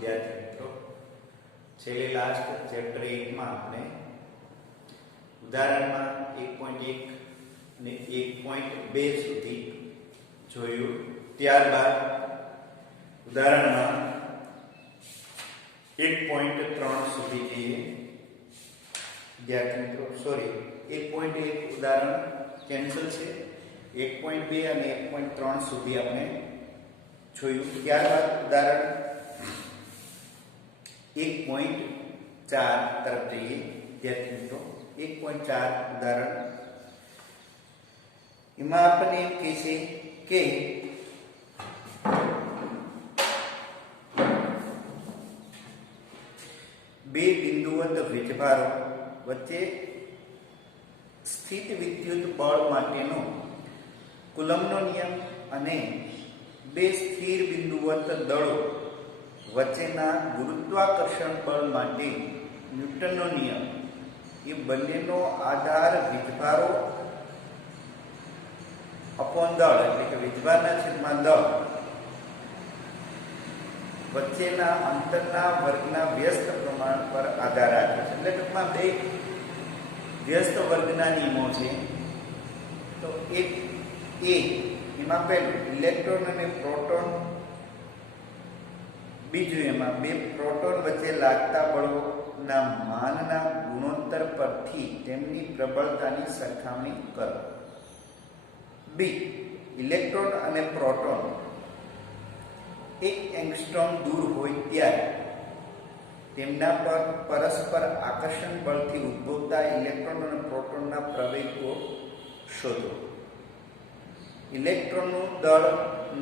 विद्यार्थी मित्रों छेल्ले last chapter 1 में आपने उदाहरण में 1.1 ने 1.2 सुधी जोयुं। त्यारबाद उदाहरण में 1.3 सुधी जईए विद्यार्थी मित्रों। सॉरी 1.1 उदाहरण कैंसल छे। 1.2 અને 1.3 સુધી આપણે જોયું। ત્યારબાદ ઉદાહરણ 1.4 તરફ જઈએ વિદ્યાર્થી મિત્રો। 1.4 ઉદાહરણ એમાં આપણને એમ કહે છે કે બે બિંદુવત વીજભારો વચ્ચે સ્થિત વિદ્યુત બળ માટેનો કુલમ્બનો નિયમ અને બે સ્થિર બિંદુવત દળો વચ્ચેના ગુરુત્વાકર્ષણ બળ માટે ન્યૂટનનો નિયમ એ બંનેનો આધાર વીજભારો અપોન દળ એટલે કે વીજભારના છેદમાં દળ વચ્ચેના અંતરના વર્ગના વ્યસ્ત પ્રમાણ પર આધાર રાખે છે। એટલે ટૂંકમાં બે વ્યસ્ત વર્ગના નિયમો છે। તો એક એ એમાં પહેલું ઇલેક્ટ્રોન અને પ્રોટોન, બીજું એમાં બે પ્રોટોન વચ્ચે લાગતા બળોના માનના ગુણોત્તર પરથી તેમની પ્રબળતાની સરખામણી કરો। બી ઇલેક્ટ્રોન અને પ્રોટોન 1 એંગસ્ટ્રોમ દૂર હોય ત્યારે તેમના પર પરસ્પર આકર્ષણ બળથી ઉદ્ભવતા ઇલેક્ટ્રોન અને પ્રોટોનના પ્રવેગો શોધો। ઇલેક્ટ્રોનનું દળ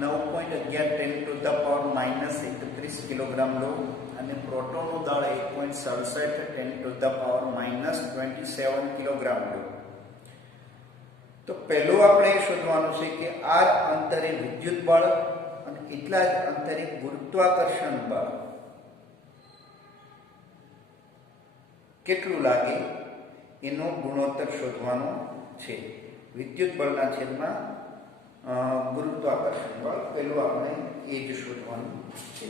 9.11 × 10⁻31 કિલોગ્રામ લો અને પ્રોટોનનું દળ 1.67 × 10⁻27 કિલોગ્રામ લો। તો પહેલું આપણે શોધવાનું છે કે r અંતરે વિદ્યુત બળ અને એટલા જ અંતરે ગુરુત્વાકર્ષણ બળ કેટલું લાગે એનો ગુણોત્તર શોધવાનો છે। વિદ્યુત બળના છેદમાં ગુરુત્વાકર્ષણ બળ પહેલું આપણે એ જ શોધવાનું છે।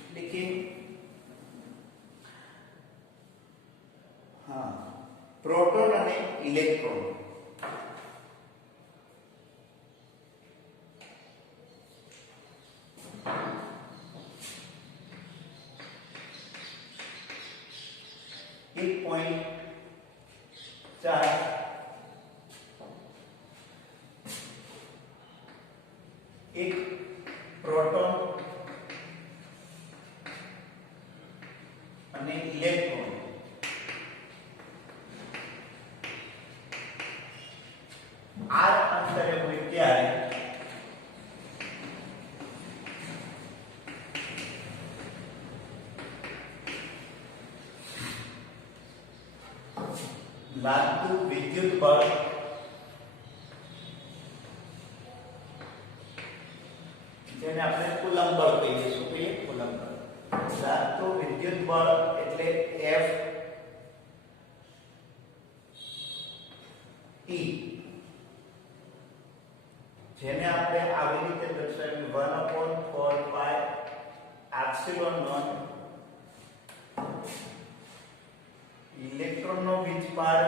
એટલે કે પ્રોટોન અને ઇલેક્ટ્રોન एक प्रोटॉन અને ઇલેક્ટ્રોન r અંતરે હોય ત્યારે લાગતું વિદ્યુત બળ જેને આપણે કુલમ્બ બળ કહીએ છીએ। કુલમ્બ બળ લાગતું વિદ્યુત બળ એટલે F E જેને આપણે આવી રીતે દર્શાવ્યું 1/4πε0 ઇલેક્ટ્રોનનો વીજભાર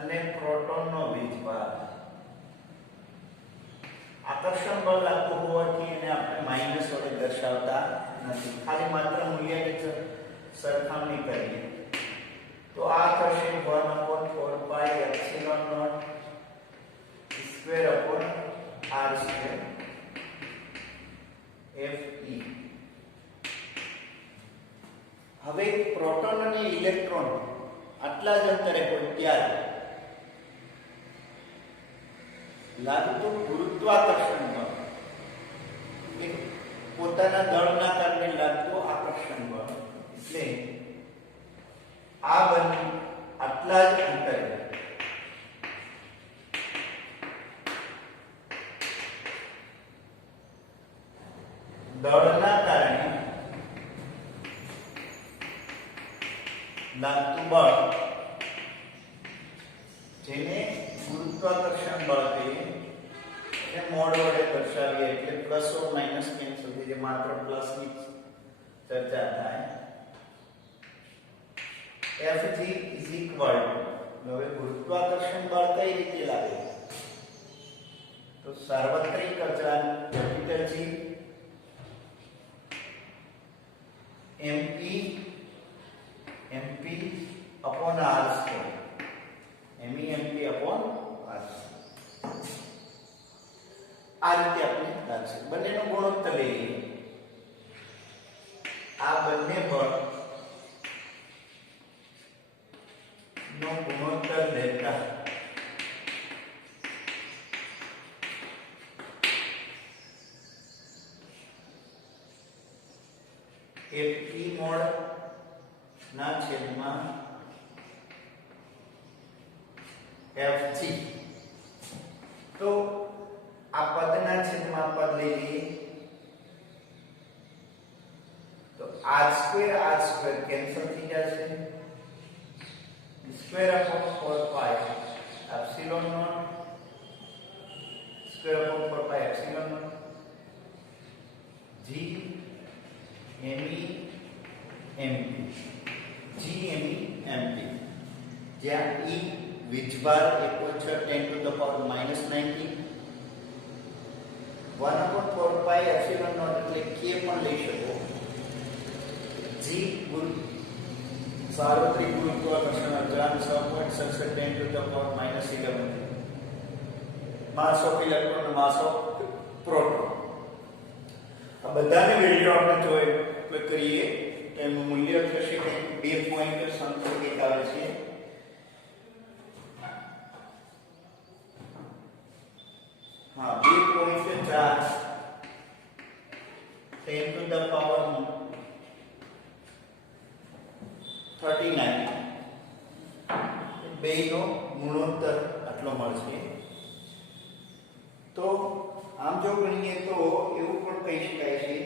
અને પ્રોટોનનો વીજભાર। આકર્ષણ બળ લાગતું હોવાથી એને આપણે માઈનસ વડે દર્શાવતા નથી, ખાલી માત્ર મૂલ્યની સરખામણી કરીએ તો આ થશે 1/4πε0 square/r² Fe। હવે પ્રોટોન અને ઇલેક્ટ્રોન આટલા જ અંતરે હોય ત્યારે લાગતું ગુરુત્વાકર્ષણ બળ એ પોતાના દળના કારણે લાગતું આકર્ષણ બળ એટલે આ બંને આટલા જ અંતરે દળના કારણે લાગતું બળ જેને ગુરુત્વાકર્ષણ બળ કહીએ એને મોડ વડે દર્શાવીએ એટલે પ્લસ ઓર માઈનસ કેન્સલ થઈ જાય, માત્ર પ્લસ ની ચર્ચા થાય. Fg is equal to, હવે ગુરુત્વાકર્ષણ બળ કઈ રીતે લાગે? તો સાર્વત્રિક અચળાંક capital G mp upon r square, mp upon r square. આ રીતે આપણે લાગશે. બંનેનો ગુણોત્તર લઈએ. આ બંને બળ નો ગુણોત્તર લેતા Fe મોડ ના છેદમાં Fg. તો આ પદના છેદમાં પદ લઈ લઈએ તો r² કેન્સલ થઈ જશે. square upon 4 pi epsilon naught square upon 4 pi epsilon naught G me mp G me mp, જ્યાં E વીજભાર 1.6 10 to the power -19, 1/4 pi epsilon naught એટલે k પણ લઈ શકો. G સાર્વત્રિક ગુરુત્વાકર્ષણ અચળાંક 6.67 10 to the power -11, mass of electron, mass of proton. આ બધાની વેલ્યુ આપણે જોઈએ કરીએ તેનું મૂલ્ય થશે કે 2 પોઈન્ટ સંકેત આવે છે. હા 2.4 10 to the power 39, બેનો ગુણોત્તર આટલો મળશે. તો આમ જો ગણીએ તો એવું પણ કહી શકાય છે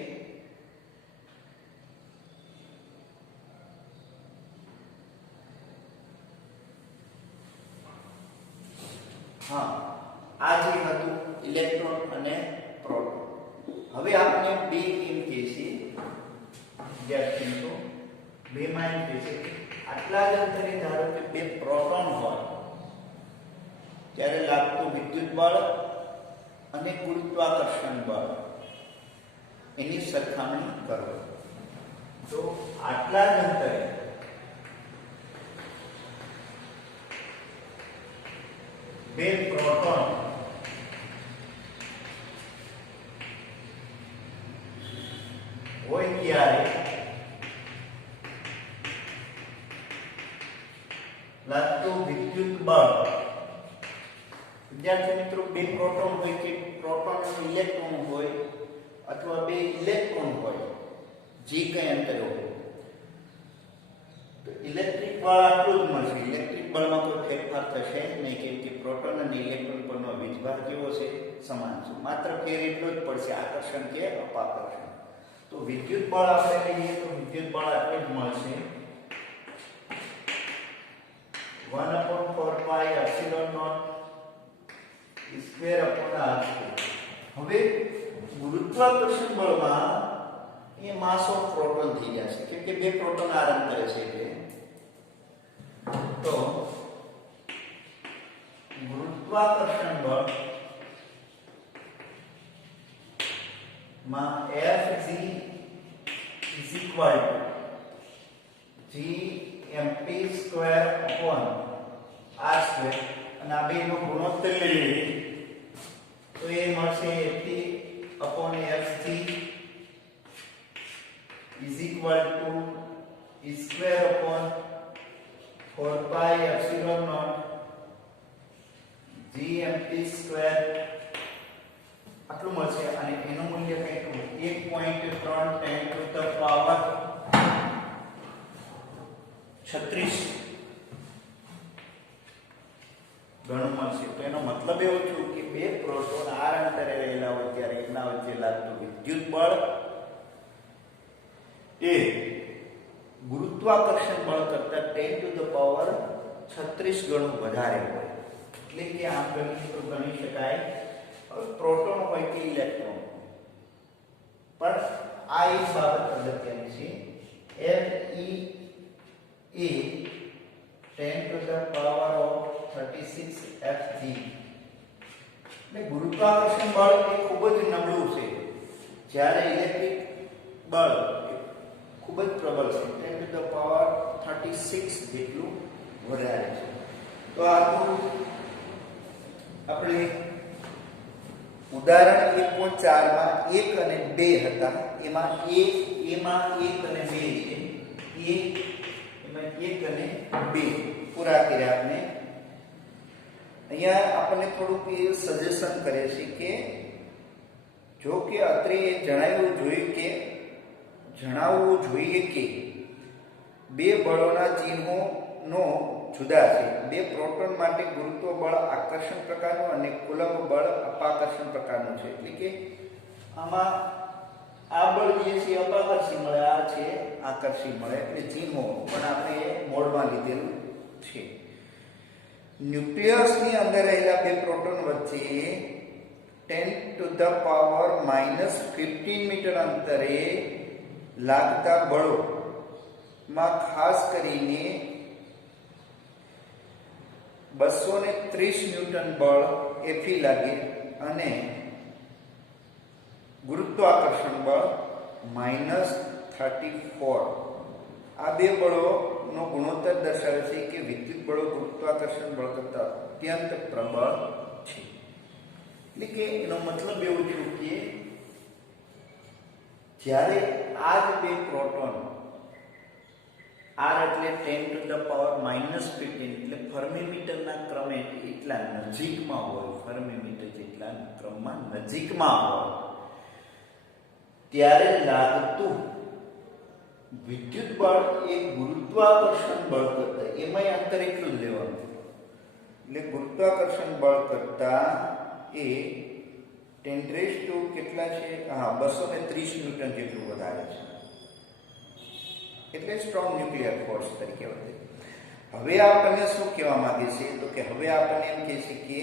હા આ જે હતું ઇલેક્ટ્રોન અને પ્રોટોન. હવે આપણે બે એમ કહે છે વિદ્યાર્થી મિત્રો, બે માં એમ કહે છે આટલા જ અંતરે ધારો કે બે પ્રોટોન હોય ત્યારે લાગતું વિદ્યુત બળ અને ગુરુત્વાકર્ષણ બળ એની સરખામણી કરો. તો આટલા જ અંતરે બે પ્રોટોન હોય ત્યારે લાગતું વિદ્યુત બળ, વિદ્યાર્થી મિત્રો બે પ્રોટોન હોય કે પ્રોટોન અને ઇલેક્ટ્રોન હોય અથવા બે ઇલેક્ટ્રોન હોય, જે કઈ અંતરે હોય તો ઇલેક્ટ્રિક બળ આટલું જ મળશે. ઇલેક્ટ્રિક બળમાં કોઈ ફેરફાર થશે નહીં, કેમ કે પ્રોટોન અને ઇલેક્ટ્રોન પરનો વીજભાર કેવો છે? સમાન છે. માત્ર ફેર એટલો જ પડશે, આકર્ષણ કે અપાકર્ષણ. તો વિદ્યુત બળ આપણે લઈએ તો વિદ્યુત બળ આટલું જ મળશે 1/4 pi epsilon naught square upon r square. હવે ગુરુત્વાકર્ષણ બળમાં એ માસ ઓફ પ્રોટોન થઈ જશે, કેમ કે બે પ્રોટોન આ અંતરે છે એટલે. તો ગુરુત્વાકર્ષણ બળ માં Fg is equal to Gmp square upon r square, અને આ બેનો ગુણોત્તર લઈએ તો એ મળશે Ft upon Fg is equal to E square upon 4 pi epsilon naught Gmp square આટલું મળશે. અને એનું મૂલ્ય કેટલું? 1.3 10 to the power 36 ગણું મળશે. તો એનો મતલબ એવો થયો કે બે પ્રોટોન r અંતરે રહેલા હોય ત્યારે એકના વચ્ચે લાગતું વિદ્યુત બળ એ ગુરુત્વાકર્ષણ બળ કરતા 10 to the power 36 ગણું વધારે હોય. એટલે કે આમ ગણી શકાય પ્રોટોન હોય કે ઇલેક્ટ્રોન, પણ આ એક બાબત અગત્યની છે. Fe A 10 to the power of 36 Fg. એટલે ગુરુત્વાકર્ષણ બળ એ ખૂબ જ નબળું છે, જ્યારે ઇલેક્ટ્રિક બળ એ ખૂબ જ પ્રબળ છે, 10 to the power 36 જેટલું વધારે છે. તો આ તો આપણે ઉદાહરણ 1.4 માં 1 અને 2 હતા, એમાં 1 અને 2 છે, એમાં 1 અને 2 પૂરા કર્યા. આપણે અહીંયા આપણને થોડુંક એ સજેશન કરે છે કે જો કે અત્રે જણાવવું જોઈએ કે બે બળોના ચિહ્નોનો જુદા છે. બે પ્રોટોન માટે ગુરુત્વ બળ આકર્ષણ પ્રકારનું અને કુલંબ બળ અપાકર્ષણ પ્રકારનું છે. એટલે કે આમાં આ બળ જે છે અપાકર્ષી મળે, આ છે આકર્ષી મળે, એટલે ચિહ્નો પણ આપણે એ મોડમાં લીધેલું છે. ન્યુક્લિયસની અંદર રહેલા બે પ્રોટોન વચ્ચે 10 to the power -15 મીટર અંતરે લાગતા બળોમાં ખાસ કરીને 230 ન્યૂટન બળ Fe લાગે અને ગુરુત્વાકર્ષણ બળ -34. આ બે બળોનો ગુણોત્તર દર્શાવે છે કે વિદ્યુત બળો ગુરુત્વાકર્ષણ બળ કરતાં અત્યંત પ્રબળ છે. એટલે કે એનો મતલબ એવું છે કે જ્યારે આ જ બે પ્રોટોન R એટલે 10 to the power -15 એટલે ફર્મીમીટરના ક્રમે એટલા નજીકમાં હોય, ફર્મીમીટર જેટલા ક્રમમાં નજીકમાં હોય, ત્યારે લાગતું વિદ્યુત બળ એ ગુરુત્વાકર્ષણ બળ કરતા, એમાંય અંતર એટલું જ લેવાનું, એટલે ગુરુત્વાકર્ષણ બળ કરતા એ 10 કેટલા છે, 230 ન્યૂટન જેટલું વધારે છે. એટલે સ્ટ્રોંગ ન્યુક્લિયર ફોર્સ તરીકે વર્તે. હવે આપણને શું કહેવા માંગે છે, તો કે હવે આપણને એમ કહે છે કે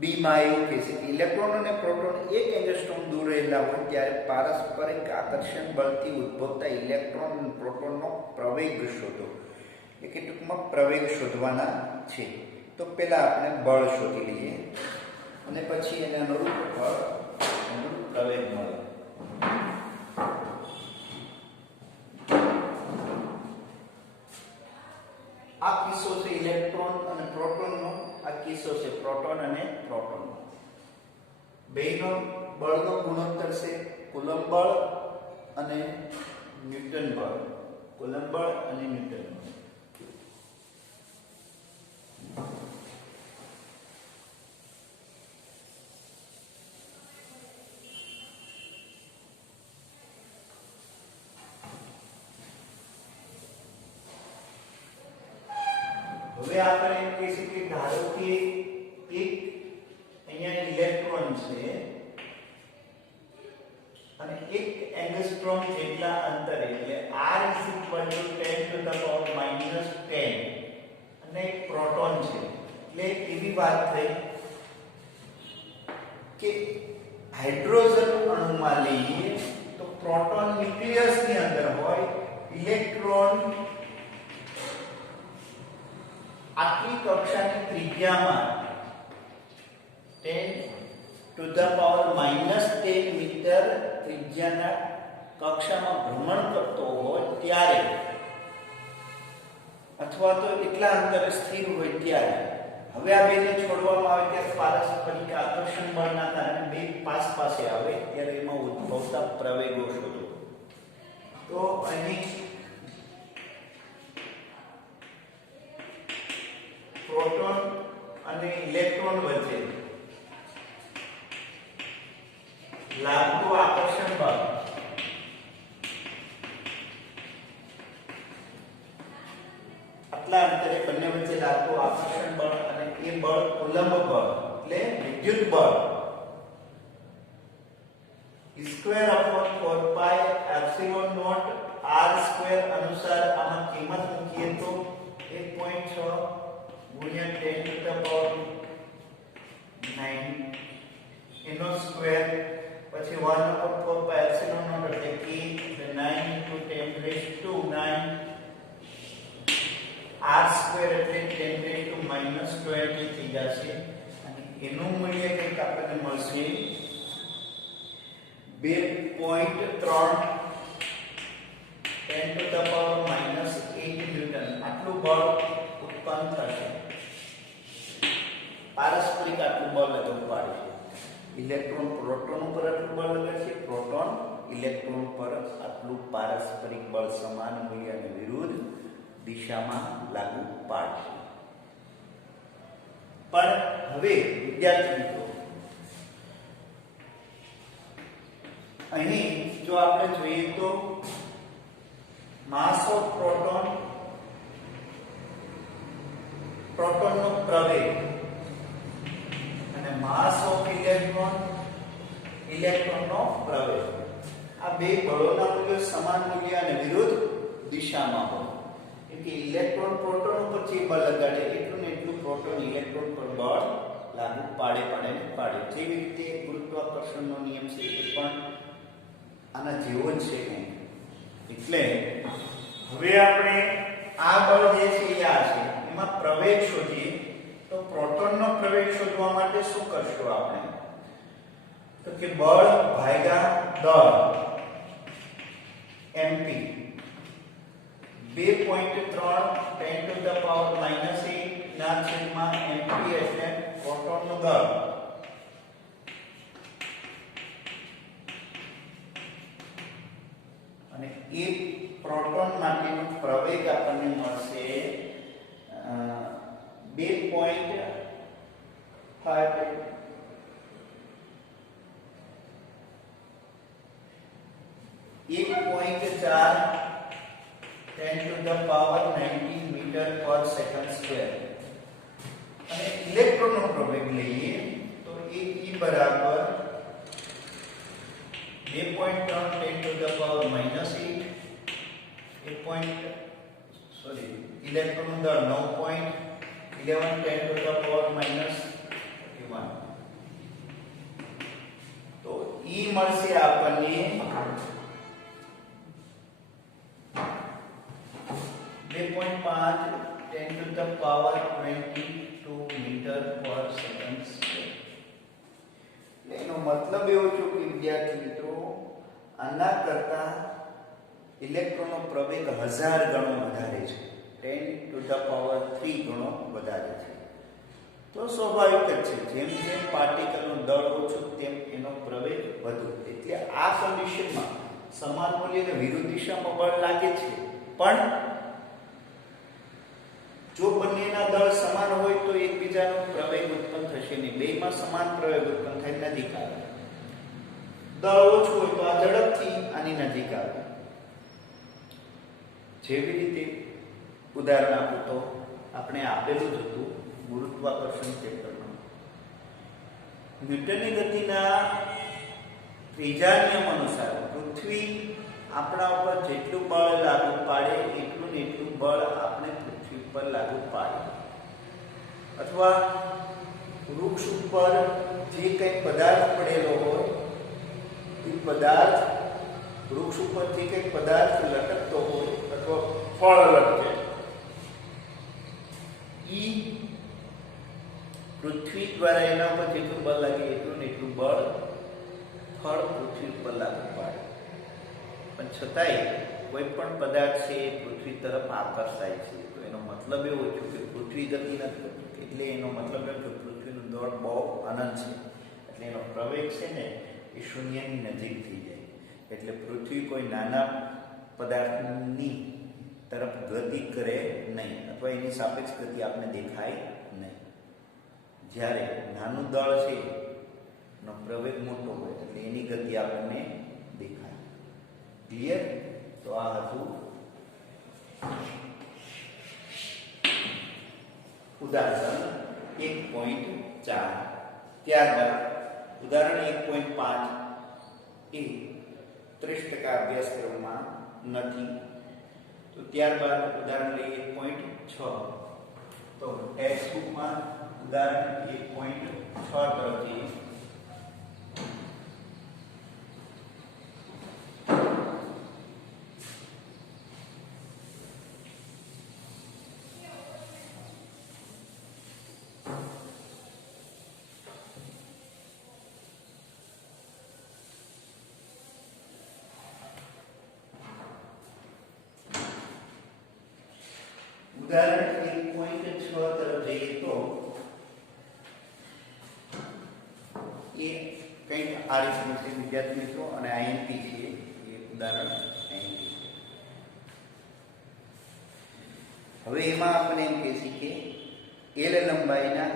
બીમાં એવું કહે છે કે ઇલેક્ટ્રોન અને પ્રોટોન 1 એંગસ્ટ્રોમ દૂર રહેલા હોય ત્યારે પારસ્પરિક આકર્ષણ બળથી ઉદ્ભવતા ઇલેક્ટ્રોન અને પ્રોટોનનો પ્રવેગ શોધો. એ કે ટૂંકમાં પ્રવેગ શોધવાના છે. તો પહેલા આપણે બળ શોધી લઈએ અને પછી એને અનુરૂપ પ્રવેગ મળે. આ કિસ્સો છે ઇલેક્ટ્રોન અને પ્રોટોનનો, આ કિસ્સો છે પ્રોટોન અને પ્રોટોનનો. બેનો બળનો ગુણોત્તર છે કુલંબ બળ અને ન્યૂટન બળ, કુલંબ બળ અને ન્યૂટન બળ. હવે આપણે એમ કહીશું કે ધારો કે એક અહીંયા ઇલેક્ટ્રોન છે અને 1 એંગસ્ટ્રોમ જેટલા અંતરે, એટલે R = 10 to the power -10 અને એક પ્રોટોન છે. એટલે એવી વાત થઈ કે હાઇડ્રોજન અણુમાં લઈએ તો પ્રોટોન ન્યુક્લિયસની અંદર હોય, ઇલેક્ટ્રોન આટલી કક્ષાની ત્રિજ્યામાં 10 to the power -10 મીટર ત્રિજ્યાના કક્ષામાં ભ્રમણ કરતો હોય ત્યારે, અથવા તો એટલા અંતરે સ્થિર હોય ત્યારે, હવે આ બેને છોડવામાં આવે ત્યારે પારસ્પરિક આકર્ષણ બળના કારણે બે પાસે આવે ત્યારે એમાં ઉદ્ભવતા પ્રવેગો શોધો. તો અહીં પ્રોટોન અને ઇલેક્ટ્રોન વચ્ચે લાગતું આકર્ષણ બળ આટલા અંતરે બંને વચ્ચે લાગતું આકર્ષણ બળ અને એ બળ કુલંબ બળ એટલે વિદ્યુત બળ (4πε0r² અનુસાર આમાં કિંમત મૂકીએ તો 1.6 × 10 to the power 19 -20 થઈ જશે અને એનું મૂલ્ય કંઈક આપણને મળશે 2.3 10 to the power -8 ન્યૂટન આટલું બળ ઉત્પન્ન થશે. પારસ્પરિક આટલું બળ લાગુ પાડે છે. ઇલેક્ટ્રોન પ્રોટોન ઉપર આટલું બળ લગાડશે, પ્રોટોન ઇલેક્ટ્રોન પર આટલું પારસ્પરિક બળ સમાન મૂલ્ય અને વિરુદ્ધ દિશામાં લાગુ પાડશે. પણ હવે વિદ્યાર્થી મિત્રો અહીં જો આપણે જોઈએ તો માસ ઓફ પ્રોટોનનો પ્રવેગ અને માસ ઓફ ઇલેક્ટ્રોનનો પ્રવેગ, આ બે બળોના મૂલ્યો સમાન મૂલ્ય અને વિરુદ્ધ દિશામાં હોય. એટલે ઇલેક્ટ્રોન પ્રોટોન ઉપર જે બળ લગાડે એટલું ને એટલું પ્રોટોન ઇલેક્ટ્રોન પર બળ લાગુ પાડે. જેવી રીતે ગુરુત્વાકર્ષણનો નિયમ છે એ પણ આના જેવો જ છે કંઈક. એટલે હવે આપણે આ બળ જે છે એ આ છે, એમાં પ્રવેગ શોધીએ તો પ્રોટોનનો પ્રવેગ શોધવા માટે શું કરશું આપણે? તો કે બળ ભાગ્યા દળ mp 2.3 10 to the power -8 ના છેદમાં mp એટલે પ્રોટોનનું દળ. અને એ પ્રોટોન માટેનો પ્રવેગ આપણને મળશે 2.5 1.4 10 to the power 19 meter per second square. અને ઇલેક્ટ્રોનનો પ્રવેગ લઈએ તો એ E બરાબર 2.3 10 to the power -8 ઇલેક્ટ્રોનનું દળ 9.11 10 to the power -31. તો E મળશે આપણને 2.5 10 to the power 22 meter per second square. એનો મતલબ એવો છે કે વિદ્યાર્થી મિત્રો આના કરતા ઇલેક્ટ્રોનનો પ્રવેગ 1000 ગણો વધારે છે, 10 to the power 3 ગણો વધારે છે. તો સ્વાભાવિક જ છે, જેમ જેમ પાર્ટિકલનું દળ ઓછું તેમ એનો પ્રવેગ વધુ. એટલે આ કન્ડિશનમાં સમાન મૂલ્યને વિરુદ્ધ દિશામાં બળ લાગે છે, પણ જો બંનેના દળ સમાન હોય તો એકબીજાનો પ્રવેગ ઉત્પન્ન થશે નહીં. બેમાં સમાન પ્રવેગ ઉત્પન્ન થાય, નજીક આવે. દળ ઓછું હોય તો આ ઝડપથી આની નજીક આવે. જેવી રીતે ઉદાહરણ આપું તો આપણે આપેલું જ હતું ગુરુત્વાકર્ષણ ક્ષેત્રમાં. ન્યૂટનની ગતિના ત્રીજા નિયમ અનુસાર પૃથ્વી આપણા ઉપર જેટલું બળ લાગુ પાડે એટલું ને એટલું બળ આપણે પૃથ્વી પર લાગુ પાડે. અથવા વૃક્ષ ઉપર જે કંઈ પદાર્થ પડેલો હોય એ પદાર્થ, વૃક્ષ ઉપર જે કંઈ પદાર્થ લટકતો હોય અથવા ફળ લટકે ઈ પૃથ્વી દ્વારા એના ઉપર જેટલું બળ લાગે એટલું ને એટલું બળ ફળ પૃથ્વી ઉપર લાગુ પાડે. પણ છતાંય કોઈ પણ પદાર્થ છે એ પૃથ્વી તરફ આકર્ષાય છે. તો એનો મતલબ એવો છે કે પૃથ્વી ગતિ નથી કરતી, એટલે એનો મતલબ એમ કે પૃથ્વીનું દળ બહુ અનંત છે. એટલે એનો પ્રવેગ છે ને એ શૂન્યની નજીક થઈ જાય. એટલે પૃથ્વી કોઈ નાના પદાર્થની તરફ ગતિ કરે નહીં, અથવા એની સાપેક્ષ ગતિ આપણને દેખાય નહીં. જ્યારે નાનું દળ છે એનો પ્રવેગ મોટો હોય એટલે એની ગતિ આપણને દેખાય. ક્લિયર? તો આ હતું ઉદાહરણ 1.4. ત્યારબાદ ઉદાહરણ 1.5 એ 30% અભ્યાસક્રમમાં નથી. તો ત્યારબાદ ઉદાહરણ લઈએ 1.6. તો ટેક્સ્ટ બુકમાં ઉદાહરણ 1.6 તરફથી ઉદાહરણ 1.6 તરફ જઈએ તો એ કંઈક આ રીતનું છે વિદ્યાર્થી મિત્રો, અને આઈએમપી છે એ ઉદાહરણ આઈએમપી છે. હવે એમાં આપણે એમ કહીએ કે એલ લંબાઈના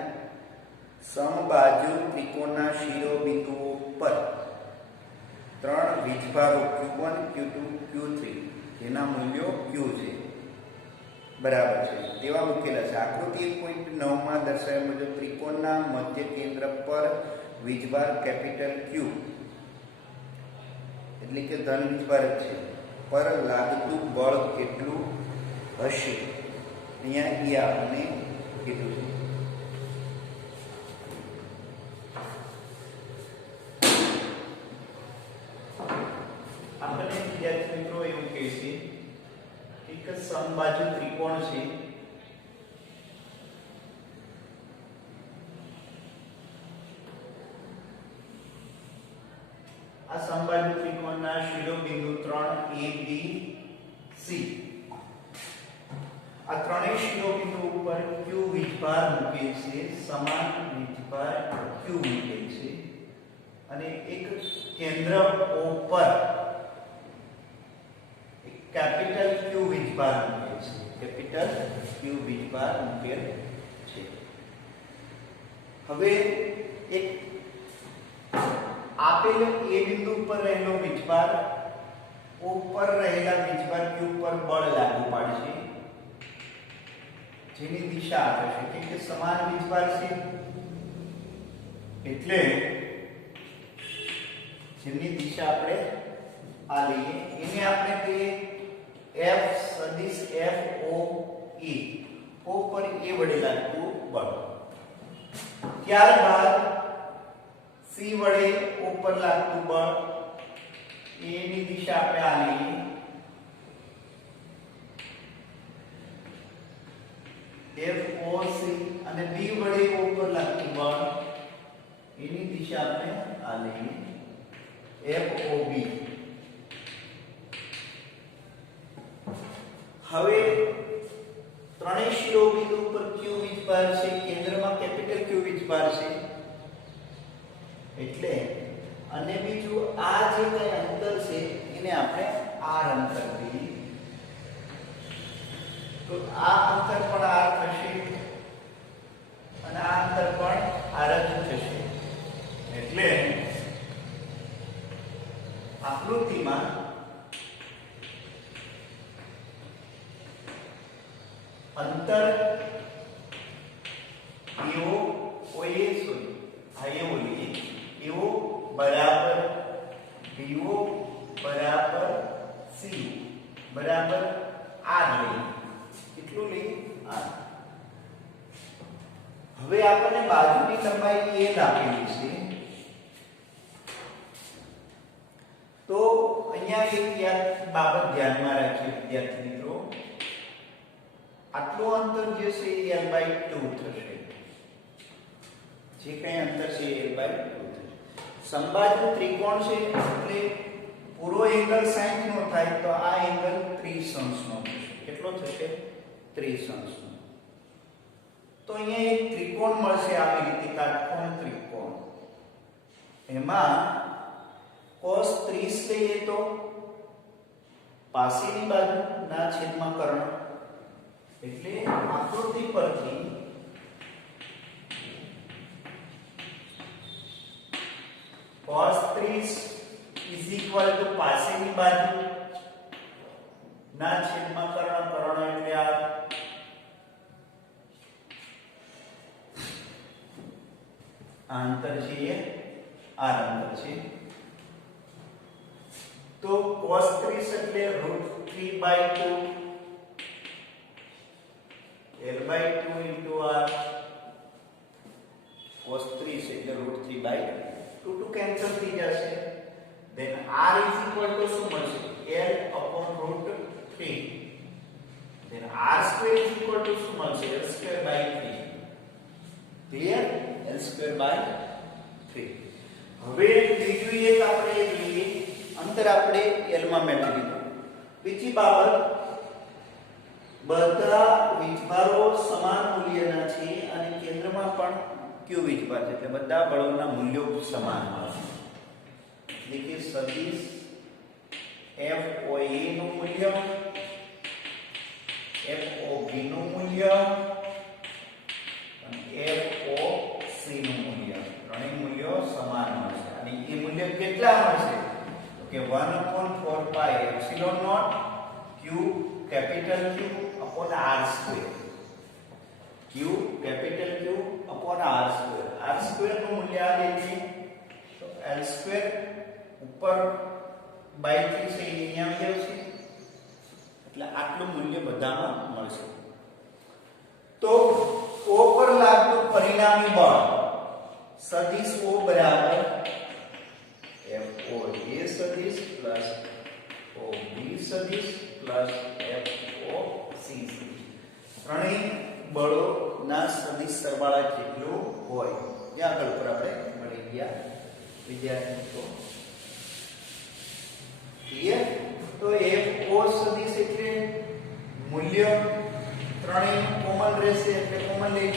સમબાજુ ત્રિકોણના શિરોબિંદુઓ પર ત્રણ વીજભારો Q1, Q2, Q3 જેના મૂલ્યો Q છે બરાબર છે તેવા મૂકેલા છે. આકૃતિ 1.9 માં દર્શાવ્યા મુજબ ત્રિકોણના મધ્ય કેન્દ્ર પર વીજભાર કેપિટલ Q એટલે કે ધન વીજભાર છે પર લાગતું બળ કેટલું હશે? અહીંયા એ આપણે કીધું છે. આપણે વિદ્યાર્થી મિત્રો એવું કહે છે કે એક સમબાજુ ત્રિકોણ છે, આ સમબાજુ ત્રિકોણના શિરોબિંદુ 3 A B C, આ ત્રણેય શિરોબિંદુ ઉપર Q વીજભાર મૂકેલ છે, સમાન વીજભાર Q મૂકેલ છે, અને એક કેન્દ્ર O પર એક કેપિટલ Q વીજભાર મૂકેલ છે, કેપિટલ Q વીજભાર મૂકેલ છે. હવે એક આપેલ A બિંદુ પર રહેલો વીજભાર O પર રહેલા વીજભાર Q પર બળ લાગુ પાડશે, જેની દિશા થશે કેમ કે સમાન વીજભાર છે એટલે જેની દિશા આપણે આ લઈએ એને આપણે કહીએ F સદિશ F O E, O પર A વડે લાગતું બળ. ત્યારબાદ C વડે O પર લાગતું બળ, A ની દિશા આપણે આ લઈએ, FOC, અને B વડે O પર લાગતું બળ, એની દિશા આપણે આ લઈએ, FOB. હવે ત્રણેય શિરોબિંદુ પર Q વીજભાર છે, કેન્દ્રમાં કેપિટલ Q વીજભાર છે એટલે અને બીજું આ જે કઈ અંતર છે એને આપણે R અંતર કહીએ, તો આ અંતર પણ R થશે અને આ અંતર પણ R જ થશે. એટલે આકૃતિમાં અંતર EO બરાબર BO બરાબર CO બરાબર R લઈએ. કેટલું લઈએ? R. હવે આપણને બાજુની લંબાઈ L આપેલી છે, તો અહીંયા એક બાબત ધ્યાનમાં રાખીએ વિદ્યાર્થી મિત્રો, આટલું અંતર જે છે એ L/2 થશે, જે કઈ અંતર છે એ L/2 થશે. સમબાજુ ત્રિકોણ છે એટલે પૂરો એંગલ 60 નો થાય તો આ એંગલ 30 અંશનો થશે. કેટલો થશે? 30 અંશનો. તો અહીંયા એક ત્રિકોણ મળશે આવી રીતે, કાટકોણ ત્રિકોણ. એમાં cos 30 લઈએ તો પાસેની બાજુના છેદમાં કર્ણ, એટલે આકૃતિ પરથી cos 30 પાસેની બાજુ ના છેદમાં કર્ણ, કર્ણ એટલે આ અંતર છે એ R અંતર છે. તો cos 30 એટલે √3/2 L/2 into R, cos 30 એટલે √3/2, 2 કેન્સલ થઈ જશે. then R is equal to શું મળશે? L/√3. then R² is equal to શું મળશે? L²/3. ક્લિયર? L²/3. હવે બીજું એક આપણે જોઈએ, અંતર આપણે L માં મેળવી લીધું. બીજી બાબત બધા વીજભારો સમાન મૂલ્યના છે અને કેન્દ્રમાં પણ q વીજભાર છે એટલે બધા બળોના મૂલ્યો સમાન હશે. એટલે કે સદિશ FOA નું મૂલ્ય, FOB નું મૂલ્ય અને FOC નું મૂલ્ય ત્રણેય મૂલ્યો સમાન હશે. અને એ મૂલ્ય કેટલા હશે? તો કે 1/4 pi epsilon naught q capital Q upon r square. Q capital Q upon r square. R square નું મૂલ્ય આ રીતે તો l square ઉપર બાય 3 છે અહીંયા આવી આવશે એટલે આટલું મૂલ્ય બધામાં મળશે. તો O પર લાગતું પરિણામી બળ સદિશ O બરાબર FOA સદિશ પ્લસ OB સદિશ પ્લસ FOC સદિશ ત્રણેય બળોના સદિશ સરવાળા જેટલું હોય. જે આગળ ઉપર આપણે મળી ગયા વિદ્યાર્થી મિત્રો. ક્લિયર? તો FO સદિશ એટલે મૂલ્ય ત્રણેય કોમન રહેશે એટલે કોમન લઈ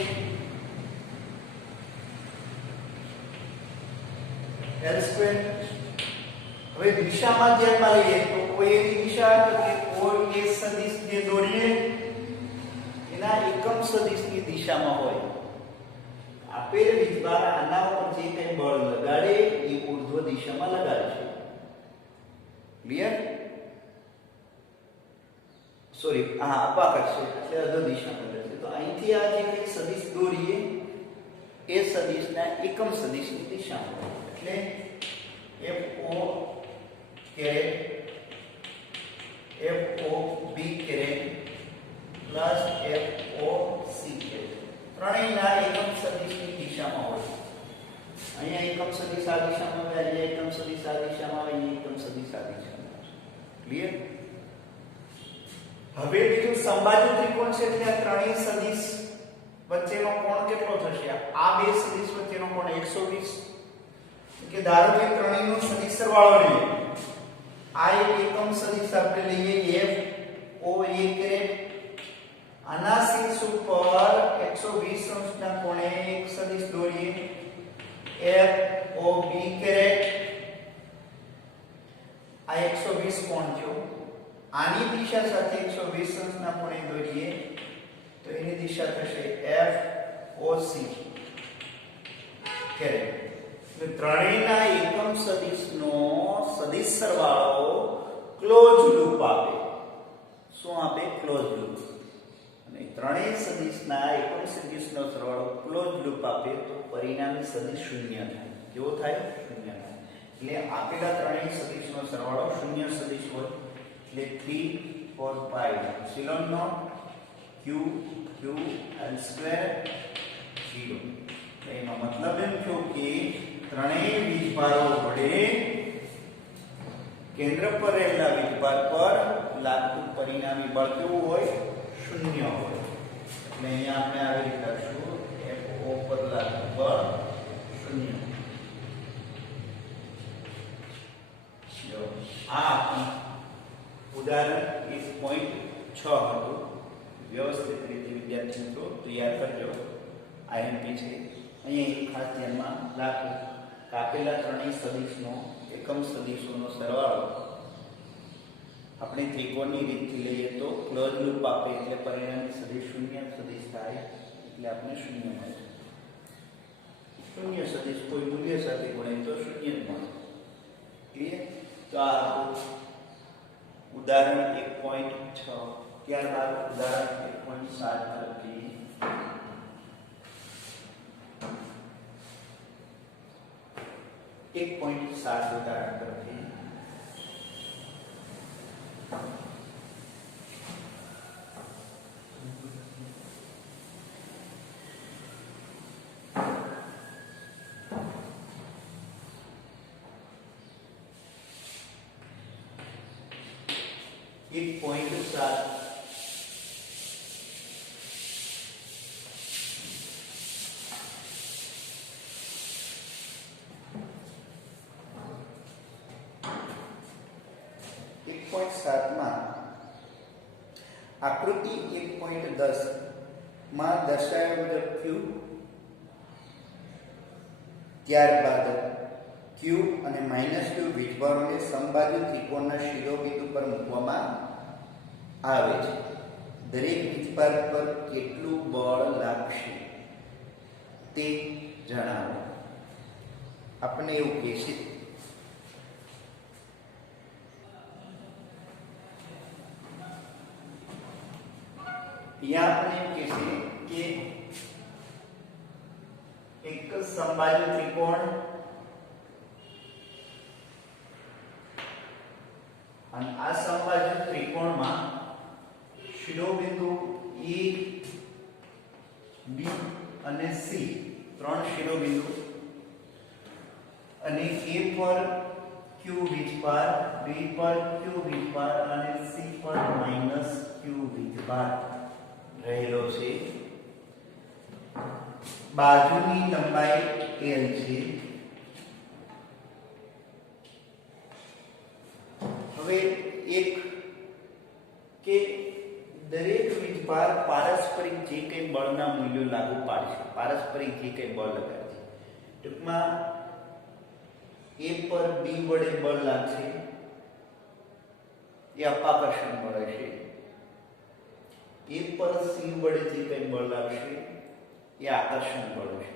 L સ્ક્વેર. હવે દિશામાં ધ્યાનમાં લઈએ તો OA ની દિશા તો કે OA સદિશ જે દોરીએ એના એકમ સદિશની દિશામાં હોય. આપેલ વીજભાર આના ઉપર જે કંઈ બળ લગાડે એ ઊર્ધ્વ દિશામાં લગાડે છે. ક્લિયર? સોરી આ અપાકર્ષ છે એટલે અધો દિશામાં રહેશે. તો અહીંથી આ જે કંઈ સદિશ દોરીએ એ સદિશના એકમ સદિશની દિશામાં એટલે FO caret FOB caret plus FOC caret ત્રણેયના એકમ સદિશની દિશામાં હોય. અહીંયા એકમ સદિશ આ દિશામાં આવે, અહીંયા એકમ સદિશ આ દિશામાં આવે, અહીંયા એકમ સદિશ આ દિશામાં આવે. ક્લિયર? હવે બીજું સમબાજુ ત્રિકોણ છે એટલે આ ત્રણેય સદિશ વચ્ચેનો કોણ કેટલો થશે? આ બે સદિશ વચ્ચેનો કોણ 120. કે ધારો કે ત્રણેયનો સદિશ સરવાળો લઈએ. આ એક એકમ સદિશ આપણે લઈએ FOA કેરેટ. આના શીર્ષ ઉપર 120 અંશના કોણે એક સદિશ દોરીએ FOB કેરેટ. આ 120 કોણ થયો. આની દિશા સાથે 120 અંશના કોણે દોરીએ તો એની દિશા થશે FOC કેરેટ. ત્રણેયના એકમ સદિશનો સદિશ સરવાળો ક્લોઝ લૂપ આપે. શું આપે? Close loop. અને ત્રણેય સદિશના એકમ સદિશનો સરવાળો ક્લોઝ લૂપ આપે તો પરિણામી સદિશ શૂન્ય થાય. કેવો થાય? શૂન્ય થાય. એટલે આપેલા ત્રણેય સદિશનો સરવાળો શૂન્ય સદિશ હોય એટલે 3/4 pi epsilon naught Q L square 0. એનો મતલબ એમ થયો કે ત્રણેય વીજભારો વડે કેન્દ્ર પર રહેલા વીજભાર પર લાગતું પરિણામી બળ કેવું હોય? શૂન્ય હોય. એટલે અહીંયા આપણે આવી રીતે લખશું FO પર લાગતું બળ શૂન્ય. જો આ ઉદાહરણ 1.6 હતું. વ્યવસ્થિત રીતે વિદ્યાર્થી મિત્રો તૈયાર કરજો. IMP છે. અહીંયા એક ખાસ ધ્યાનમાં રાખો કે આપેલા ત્રણેય સદિશનો એકમ સદિશોનો સરવાળો આપણે ત્રિકોણની રીતથી લઈએ તો ક્લોઝ લૂપ આપે એટલે પરિણામી સદિશ શૂન્ય સદિશ થાય એટલે આપણે શૂન્ય મળે. શૂન્ય સદિશ કોઈ મૂલ્ય સાથે ગુણે તો શૂન્ય જ મળે. ક્લિયર? તો આ ઉદાહરણ 1.6. ત્યારબાદ ઉદાહરણ 1.7 તરફથી 1.7 ઉદાહરણ તરફથી આકૃતિ 1.10 માં દર્શાવ્યા મુજબ Q, ત્યારબાદ Q અને -Q વીજભારોને સમબાજુ ત્રિકોણના શિરોબિંદુ પર મૂકવામાં આવે છે. દરેક વીજભાર પર કેટલું બળ લાગશે તે જણાવો. આપણે એવું કહે છે આપણે એમ કહે છે કે એક સમબાજુ ત્રિકોણ અને આ સમબાજુ ત્રિકોણમાં શિરોબિંદુ A, B અને C ત્રણ શિરોબિંદુ અને A પર Q વીજભાર, B પર Q વીજભાર અને C પર -Q વીજભાર રહેલો છે. બાજુની લંબાઈ L છે. હવે એક કે દરેક વીજભાર પારસ્પરિક જે કંઈ બળના મૂલ્યો લાગુ પાડશે, પારસ્પરિક જે કંઈ બળ લગાડશે, ટૂંકમાં A પર B વડે બળ લાગશે એ અપાકર્ષણ બળ હશે. A પર C વડે જે કંઈ બળ લાગશે એ આકર્ષણ બળ હશે.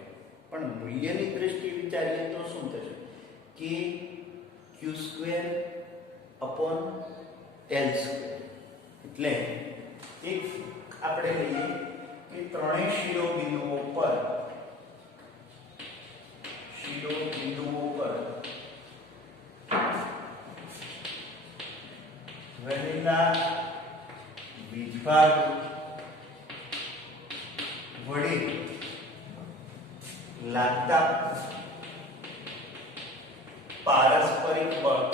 પણ મૂલ્યની દ્રષ્ટિએ વિચારીએ તો શું થશે કે Q² upon L². એટલે એક આપણે લઈએ કે ત્રણેય શિરોબિંદુઓ પર રહેલા વીજભાર વડે લાગતા પારસ્પરિક બળ,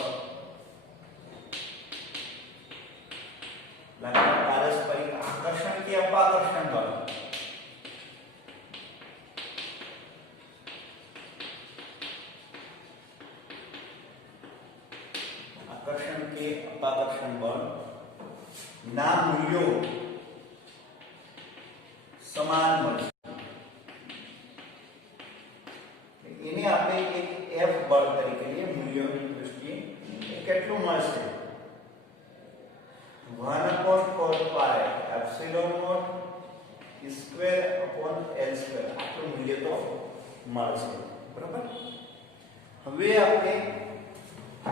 પારસ્પરિક આકર્ષણ કે અપાકર્ષણ બળ, આકર્ષણ કે અપાકર્ષણ બળ ના મૂલ્યો સમાન મળશે. એને આપણે એક F બળ તરીકે લઈએ. મૂલ્યોની દ્રષ્ટિએ કેટલું મળશે? 1/4 epsilon naught square upon L square. આટલું મૂલ્ય તો મળશે. બરાબર. હવે આપણે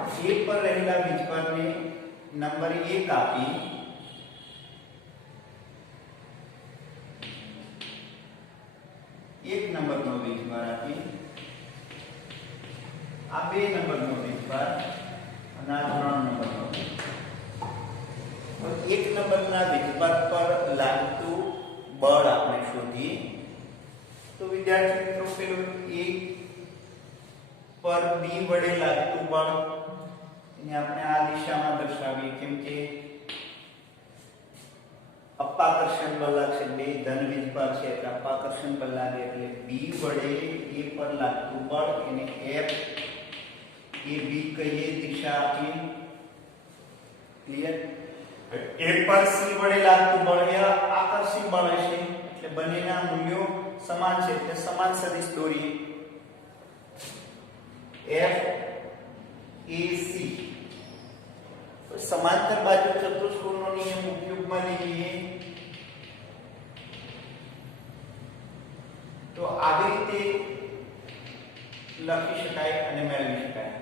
A પર રહેલા વીજભારને નંબર 1 આપી એક નંબરનો વીજભાર આપી આ 2 નંબરનો વીજભાર અને આ 3 નંબરનો. એક નંબરના વીજભાર પર લાગતું બળ આપણે શોધીએ તો વિદ્યાર્થી મિત્રો પેલું A પર B વડે લાગતું બળ એને આપણે આ દિશામાં દર્શાવીએ કેમ કે અપાકર્ષણ બળ લાગશે. 2 ધન વીજભાર છે એટલે અપાકર્ષણ બળ લાગે એટલે B વડે A પર લાગતું બળ એને F A B કહીએ, દિશા આપીએ. ક્લિયર? A પર C વડે લાગતું બળ એ આકર્ષી બળ હશે એટલે બંનેના મૂલ્યો સમાન છે એટલે સમાન સદિશ દોરીએ. F A C સમાંતર બાજુ ચતુષ્કોણનો નિયમ ઉપયોગમાં લઈએ તો આવી રીતે લખી શકાય અને મેળવી શકાય.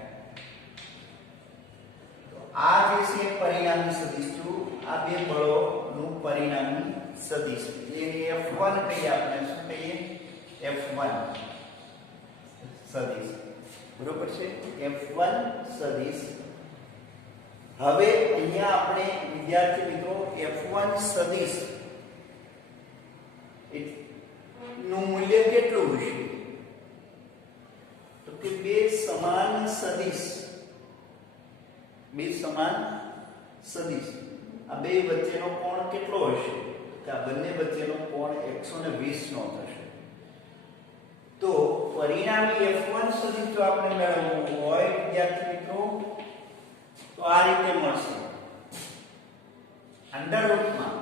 તો આ જે છે પરિણામી સદિશ છે. આ બે બળોનું પરિણામી સદિશ એટલે F1 કહીએ. આપણે શું કહીએ? F1 સદિશ. બરોબર છે? F1 સદિશ. હવે અહીંયા આપણે વિદ્યાર્થી મિત્રો F1 સદિશ નું મૂલ્ય કેટલું હશે? તો કે બે સમાન સદિશ આ બે વચ્ચેનો કોણ કેટલો હશે? કે આ બંને વચ્ચેનો કોણ 120 નો થશે. તો પરિણામી F1 સદિશ જો આપણે મેળવવું હોય વિદ્યાર્થી મિત્રો તો આ રીતે મળશે. અંડર રૂટમાં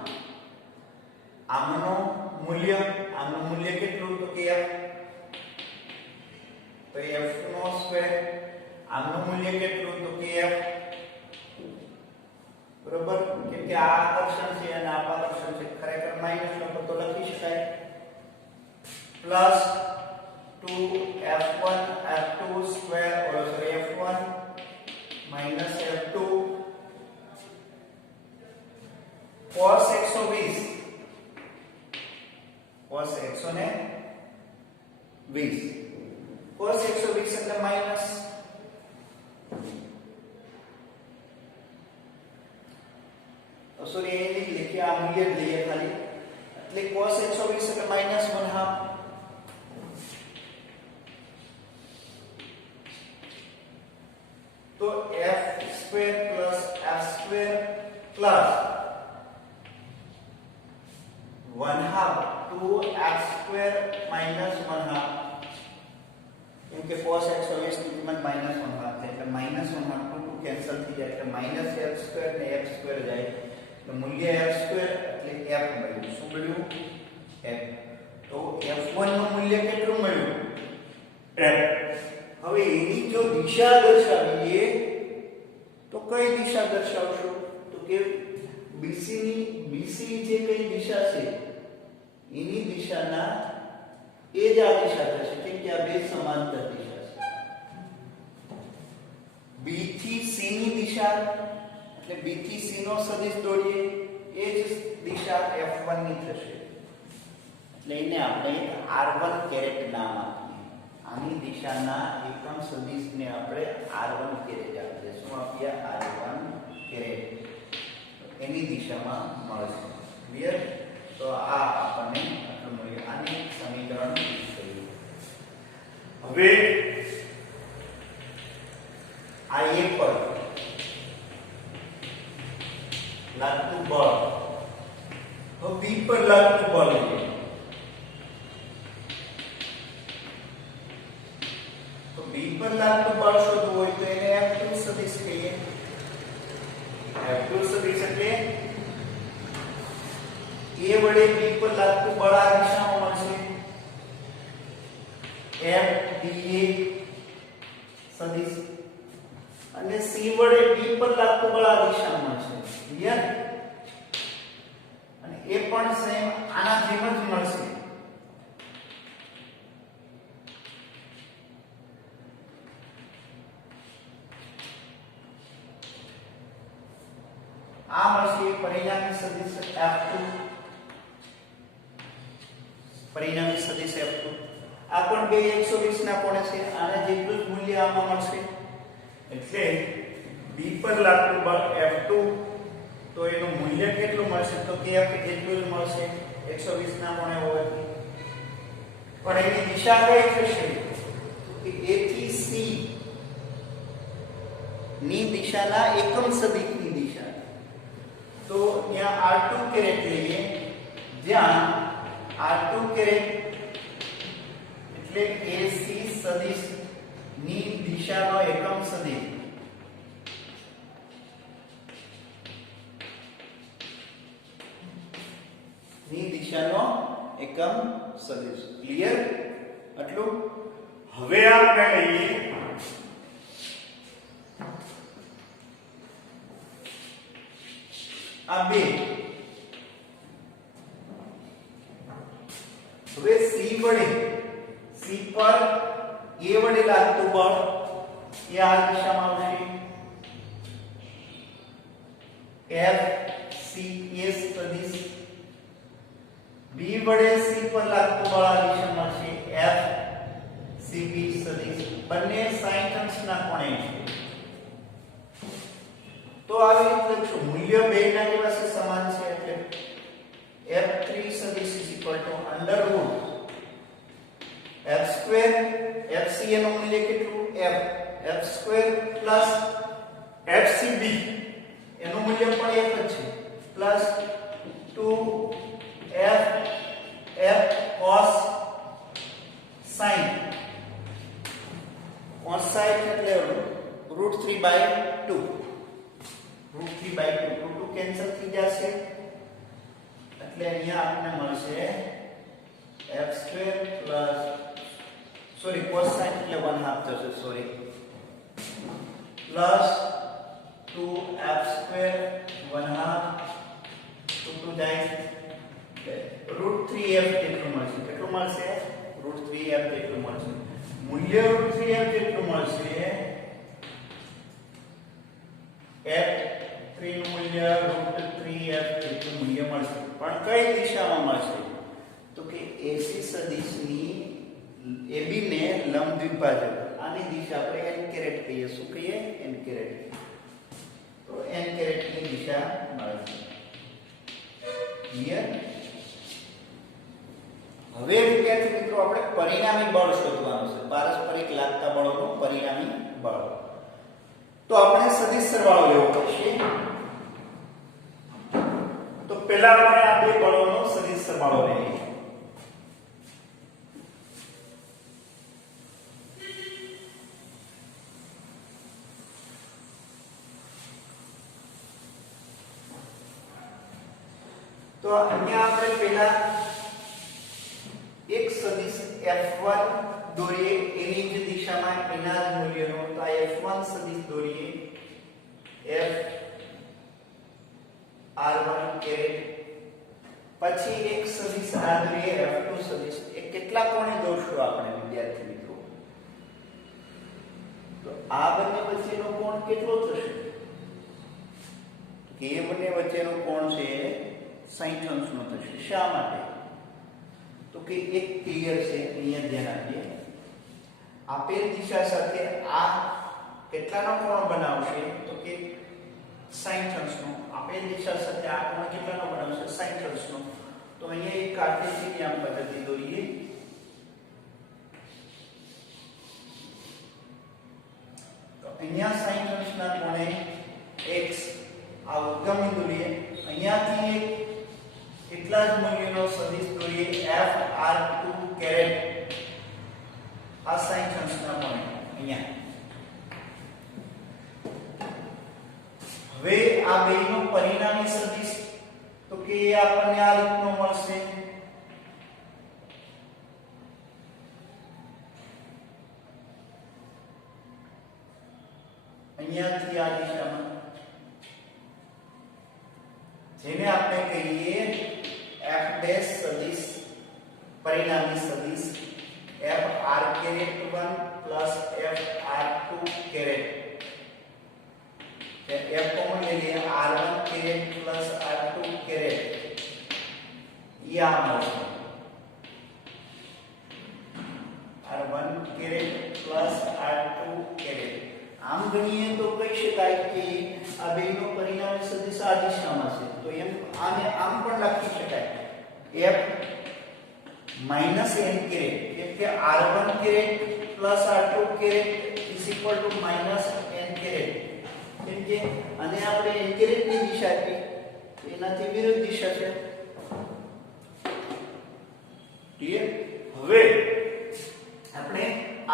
આમનું મૂલ્ય કેટલું તો કે f, તો f નો સ્ક્વેર, આમનું મૂલ્ય કેટલું તો કે f, બરોબર, કેમ કે આ આકર્ષણ છે અને આ આકર્ષણ છે, ખરેખર માઈનસ લખો તો લખી શકાય, plus 2f1 f2 square f1 minus f2 cos 120 cos 120 એટલે માઈનસ, સોરી એ નહીં લખીએ, આ મૂલ્ય જ લઈએ ખાલી, એટલે cos 120 એટલે માઈનસ 1/2, તો f square plus f square plus 1/2 2x square minus 1/2, કેમ કે cos 120 ની કિંમત માઈનસ 1/2 છે એટલે માઈનસ 1/2 2 કેન્સલ થઈ જાય એટલે માઈનસ f સ્ક્વેર ને f સ્ક્વેર જાય તો મૂલ્ય f સ્ક્વેર એટલે f મળ્યું. શું મળ્યું? f. તો f1 નું મૂલ્ય કેટલું મળ્યું? f. હવે એની જો દિશા દર્શાવીએ તો કઈ દિશા દર્શાવશો? તો કે BC જે કઈ દિશા છે એની દિશાના એ જ આ દિશા થશે, કેમ કે આ બે સમાંતર દિશા છે. B થી C ની દિશા એટલે B થી C નો સદિશ દોરીએ એ જ દિશા F1 ની થશે, એટલે એને આપણે R1 કેરેટ નામ આપીએ. આની દિશાના એકમ સદિશને આપણે R1 કેરેટ આપીએ. શું આપીએ? R1 caret. એની દિશામાં મળશે. ક્લિયર? તો આ આપણને આટલું મળ્યું. આને સમીકરણ કહ્યું. હવે આ A પર લાગતું બળ, તો B પર લાગતું બળ લઈએ. તો B પર લાગતું બળ શોધવું હોય તો એને F2 સદિશ કહીએ. F2 સદિશ એટલે A વડે B પર લાગતું બળ આ દિશામાં મળશે. F dA સદિશ અને C વડે B પર લાગતું બળ આ દિશામાં મળશે. ક્લિયર? અને એ પણ સેમ આના જેમ જ મળશે. આ મળશે પરિણામી સદિશ F2. પરિણામી સદિશ F2 આ પણ બે 120 ના કોણે છે. આને જેટલું જ મૂલ્ય આમાં મળશે એટલે B પર લાગતું બળ F2, તો એનું મૂલ્ય કેટલું મળશે? તો કે F જેટલું જ મળશે 120 ના કોણે હોવાથી. પણ એની દિશા કઈ થશે? કે A થી C ની દિશાના એકમ સદિશની દિશા. તો ત્યાં R2 કેરેટ લઈએ, જ્યાં R2 કેરેટ એટલે AC સદિશ ની દિશાનો એકમ સદિશ. ની દિશાનો એકમ સદિશ. ક્લિયર? આટલું. હવે આપણે લઈએ આ બે. હવે C વડે C પર A વડે લાગતું બળ એ આ દિશામાં આવશે. F C A સદિશ. B વડે C પર લાગતું બળ આ દિશામાં છે. F C B સદિશ. બંને 60 અંશના કોણે છે. તો આવી રીતે લખશું. મૂલ્ય બેના કેવા છે? સમાન છે. એટલે F3 સદિશ √ F સ્ક્વેર FCA નું મૂલ્ય કેટલું? F સ્ક્વેર પ્લસ FCB એનું મૂલ્ય પણ F જ છે plus 2F cos sin. cos sin એટલે √3/2. √3/2 2 કેન્સલ થઈ જશે. એટલે અહીંયા આપણને મળશે f² પ્લસ સોરી cosine એટલે 1/2 થશે સોરી પ્લસ 2f² 1/2 2 જાય √3f જેટલું મળશે. કેટલું મળશે? √3f જેટલું મળશે. મૂલ્ય √3f જેટલું મળશે. f3 નું મૂલ્ય √3f જેટલું મૂલ્ય મળશે. પણ કઈ દિશામાં મળશે? તો કે AC સદિશની AB ને લંબ દ્વિભાજક આની દિશા આપણે n કેરેટ કહીએ. શું કહીએ? n caret. તો n કેરેટ ની દિશા મળશે. ક્લિયર? હવે વિદ્યાર્થી મિત્રો આપણે પરિણામી બળ શોધવાનું છે. પારસ્પરિક લાગતા બળોનું પરિણામી બળ. તો આપણે સદિશ સરવાળો લેવો પડશે. તો પહેલા આપણે આ બે બળોનો સદિશ સરવાળો લઈએ. તો અહીંયા આપણે પહેલા એક સદિશ f1 દોરીએ એની જ દિશામાં એના જ મૂલ્યનો. તો આ f1 સદિશ દોરીએ f r1 કેરેટ. પછી એક સદિશ આ દોરીએ f2 સદિશ. એ કેટલા કોણે દોરશું આપણે વિદ્યાર્થી મિત્રો? તો આ બંને વચ્ચેનો કોણ કેટલો થશે? કે એ બંને વચ્ચેનો કોણ છે 60 અંશનો થશે. શા માટે? તો કે એક ક્લિયર છે, અહીંયા ધ્યાન આપીએ. આપેલ દિશા સાથે આ કેટલાનો કોણ બનાવશે? તો કે 60 અંશનો. આપેલ દિશા સાથે આ કોણ કેટલાનો બનાવશે? 60 અંશનો. તો અહીંયા એક કાર્ટેશિયન પદ્ધતિ દોરીએ. તો અહીંયા 60 અંશના કોણે x આ ઉદ્ગમ બિંદુ લઈએ. અહીંયાથી એક એટલા જ મૂલ્યનો સદિશ દોરીએ f r2 કેરેટ. આ 60 અંશના કોણે અહીંયા. હવે આ બેનો પરિણામી સદિશ તો કે આપણને આ રીતનો મળશે. અહીંયાથી આ દિશામાં જેને આપણે કહીએ f ડેશ સદિશ પરિણામી સદિશ f r caret 1 plus f r2 caret. f common ले लिए r1 caret plus r2 caret. યા મળશે r1 caret plus r2 caret. આમ ગણીએ તો કહી શકાય કે આ બેનો પરિણામી સદિશ આ દિશામાં છે. તો એમ આને આમ પણ લખી શકાય f માઈનસ n કેરેટ. એટલે r1 caret plus r2 caret is equal to minus n caret. કેમ કે અને આપણે n કેરેટ ની દિશા આપી તો એનાથી વિરુદ્ધ દિશા છે. ક્લિયર? હવે આપણે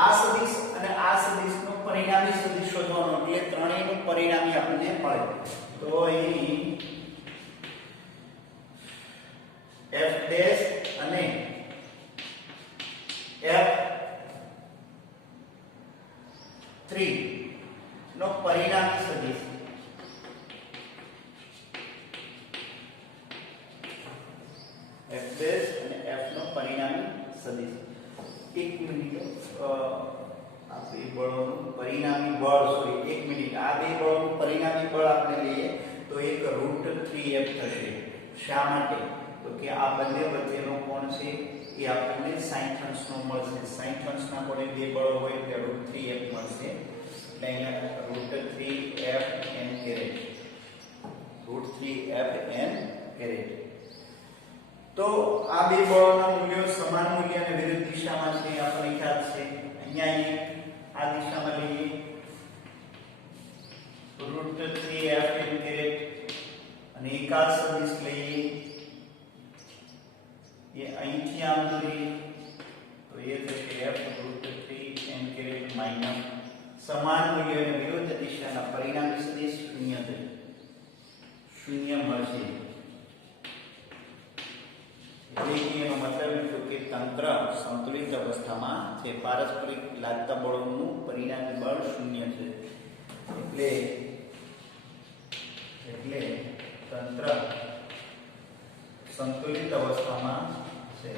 આ સદિશ અને આ સદિશનો પરિણામી સદિશ શોધવાનો. એટલે ત્રણેયનું પરિણામી આપણને મળે. તો અહીં f ડેશ અને f3 નો પરિણામી સદિશ f ડેશ અને f નો પરિણામી સદિશ. એક મિનિટ આ બે બળોનું પરિણામી બળ સોરી એક મિનિટ આ બે બળોનું પરિણામી બળ આપણે લઈએ તો એક √3f થશે. શા માટે? તો કે આ બંને વચ્ચેનો કોણ છે એ આપણને 60 અંશનો મળશે. 60 અંશના કોણે બે બળો હોય એટલે √3f મળશે. એટલે અહીંયા √3f n caret √3f n caret. તો આ બે બળોના મૂલ્યો સમાન મૂલ્ય અને વિરુદ્ધ દિશામાં છે આપણને ખ્યાલ છે. અહીંયા આ દિશામાં લઈએ √3f n કેરેટ અને એકાદ સદિશ લઈએ ये અહીંથી આમ દોરીએ તો એ થશે f √3 n કેરેટ માઈનસ સમાન મૂલ્ય અને વિરુદ્ધ દિશાના પરિણામી સદિશ 0 મળશે. સંતુલિત અવસ્થામાં છે. પારસ્પરિક લાગતા બળોનું પરિણામી બળ શૂન્ય છે. એટલે તંત્ર સંતુલિત અવસ્થામાં છે.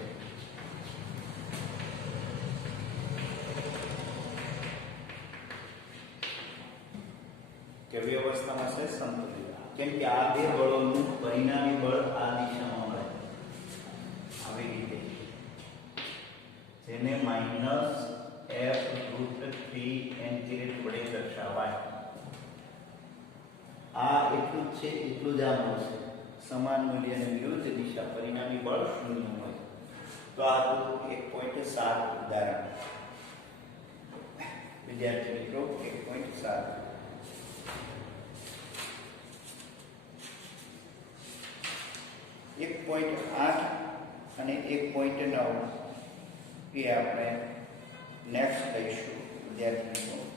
કેવી અવસ્થામાં છે? સંતુલિત. કેમ કે આ બે બળોનું પરિણામી બળ આ દિશામાં મળે આવી રીતે, જેને -F√3n વડે દર્શાવાય. આ એટલું જ છે, એટલું જ આ મળશે. સમાન મૂલ્ય અને વિરુદ્ધ દિશા, પરિણામી બળ શૂન્ય હોય. તો આ 1.7 ઉદાહરણ. વિદ્યાર્થી મિત્રો 1.7 1.8 અને 1.9 એ આપણે નેક્સ્ટ લઈશું વિદ્યાર્થી મિત્રો.